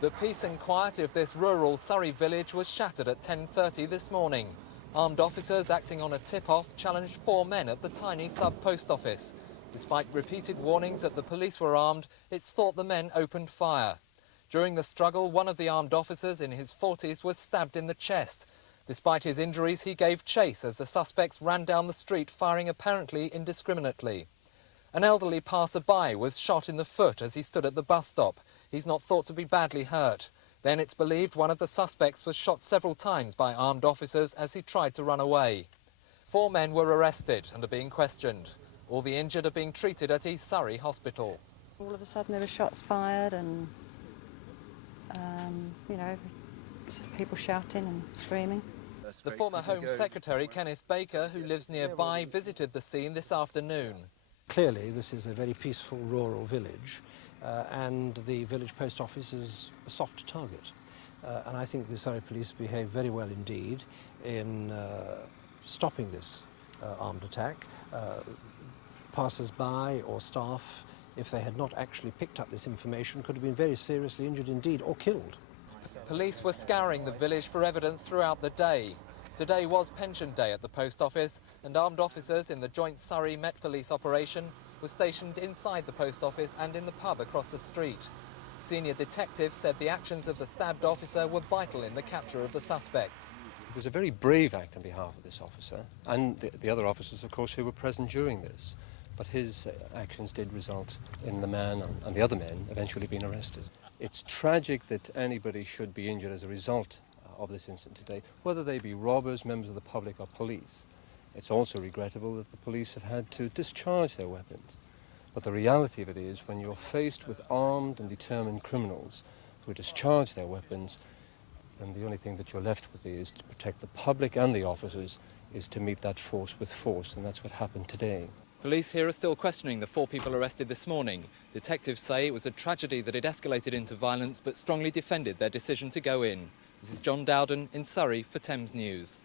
The peace and quiet of this rural Surrey village was shattered at 10:30 this morning. Armed officers acting on a tip-off challenged 4 men at the tiny sub-post office. Despite repeated warnings that the police were armed, it's thought the men opened fire. During the struggle, one of the armed officers in his 40s was stabbed in the chest. Despite his injuries, he gave chase as the suspects ran down the street, firing apparently indiscriminately. An elderly passer-by was shot in the foot as he stood at the bus stop. He's not thought to be badly hurt. Then it's believed one of the suspects was shot several times by armed officers as he tried to run away. 4 men were arrested and are being questioned. All the injured are being treated at East Surrey Hospital. All of a sudden there were shots fired and, you know, people shouting and screaming. The former Home Secretary, Kenneth Baker, who lives nearby, visited the scene this afternoon. Clearly this is a very peaceful rural village and the village post office is a soft target. And I think the Surrey Police behaved very well indeed in stopping this armed attack. Passers-by or staff, if they had not actually picked up this information, could have been very seriously injured indeed or killed. Police were scouring the village for evidence throughout the day. Today was pension day at the post office and armed officers in the joint Surrey Met Police operation were stationed inside the post office and in the pub across the street. Senior detectives said the actions of the stabbed officer were vital in the capture of the suspects. It was a very brave act on behalf of this officer and the other officers, of course, who were present during this. But his actions did result in the man and the other men eventually being arrested. It's tragic that anybody should be injured as a result of this incident today, whether they be robbers, members of the public or police. It's also regrettable that the police have had to discharge their weapons. But the reality of it is, when you're faced with armed and determined criminals who discharge their weapons, then the only thing that you're left with is to protect the public and the officers, is to meet that force with force, and that's what happened today. Police here are still questioning the 4 people arrested this morning. Detectives say it was a tragedy that it escalated into violence, but strongly defended their decision to go in. This is John Dowden in Surrey for Thames News.